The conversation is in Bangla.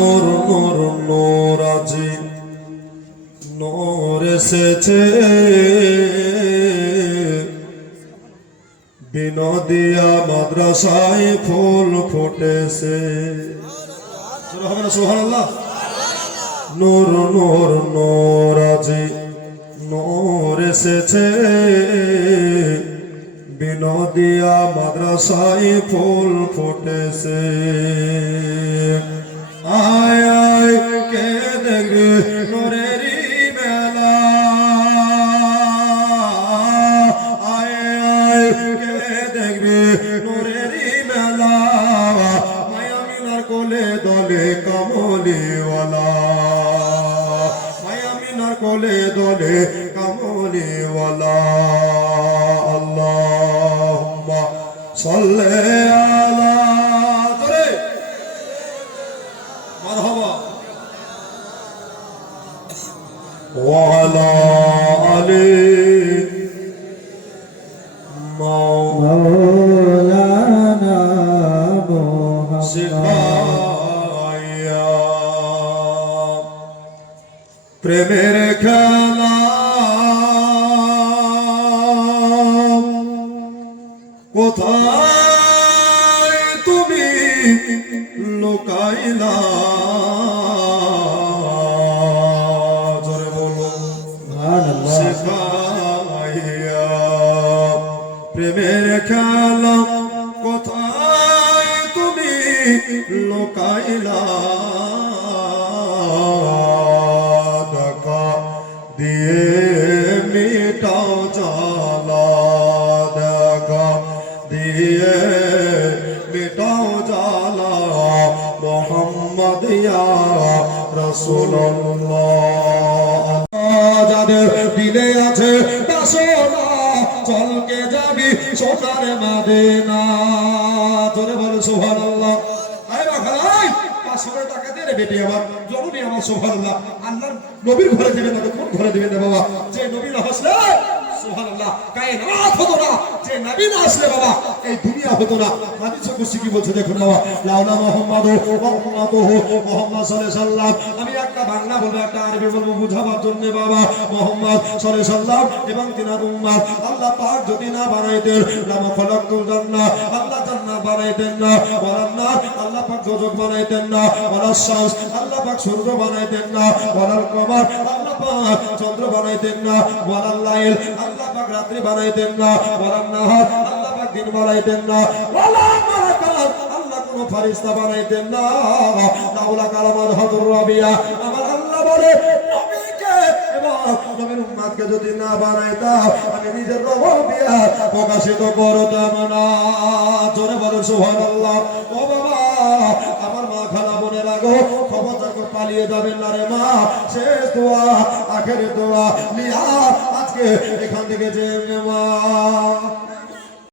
নূর নূর নূর আজি নূর এসেছে বিনোদিয়া মাদ্রাসায় ফুল ফুটেছে। সুবহানাল্লাহ। নূর নূর নূর আজি নূর এসেছে বিনোদিয়া মাদ্রাসায় ফুল ফুটেছে। আয় আয় কে দেখবে নূরেরি মেলা, আয় আয় কে দেখবে নূরেরি মেলা, মায়ামিনার কোলে দলে কামলিওয়ালা, মায়ামিনার কোলে দলে কামলিওয়ালা। আল্লাহুম্মা সাল্লি আলা মারহাবা ওয়া আলা আলি মাওলানা মুহাম্মদ। প্রেমের খেলা কোথায় তুমি লুকাইলা, জোরে বলো শিখাইয়া। প্রেমের খেলা কোথায় তুমি লুকাইলা, দেখা দিয়ে মিটাও জ্বালা, দেখা দিয়ে মিটাও জ্বালা। মুহাম্মদ ইয়া রাসূলুল্লাহ। যাদের দিলে আছে বাসনা চলকে যাবি সোনার মদিনা, জোরে বল সুবহানাল্লাহ। আয় বাখালাই 500 টাকা দিয়ে রে বেটি আমার জরুরি আমার সুবহানাল্লাহ। আল্লাহর নবীর ঘরে দিবেন না তো কোন ঘরে দিবেন না বাবা? যে নবী না আসলে সুবহানাল্লাহ কায়নাত হতো না, যে নবী না আসলে বাবা এই দুনিয়া হতো না। হাদিসে কুদসি কি বলছে দেখুন বাবা, লাউলা মুহাম্মাদু ওয়া উম্মাতুহু মুহাম্মদ সাল্লাল্লাহু আলাইহি সাল্লাম। আমি একটা বাংলা বলবো একটা আরবি বলবো বুঝাবার জন্য বাবা। মুহাম্মদ সাল্লাল্লাহু আলাইহি সাল্লাম এবং তিনার উম্মত আল্লাহ পাক যদি না বানাইতেন লাম খলাকুল জান্নাহ, আল্লাহ জান্নাহ বানাইতেন না, ওয়ালান নার আল্লাহ পাক দোজখ বানাইতেন না, ওয়ালাস শামস আল্লাহ পাক সূর্য বানাইতেন না, ওয়ালাল কমার আল্লাহ পাক চন্দ্র বানাইতেন না, ওয়ালাল লাইল আল্লাহ পাক রাত্রি বানাইতেন না, ওয়ালান নাহার আল্লাহ পাক দিন বানাইতেন না, ওয়ালা মালাকাত আল্লাহ কোন ফেরেশতা বানাইতেন না। লাউলা কালামাত হাদুর রাবিয়া আমার আল্লাহ বলে নবীকে এবং নবীর উম্মতকে যদি না বানাইতাম আমি নিজের রব দিয়া প্রকাশিত করতাম না। জোরে বলেন সুবহানাল্লাহ। ও বাবা আমার মা খালা বনে লাগো খবরদার করে পালিয়ে যাবেন না রে মা। শেষ দোয়া আখেরি দোয়া লিয়া আজকে এখান থেকে যে মা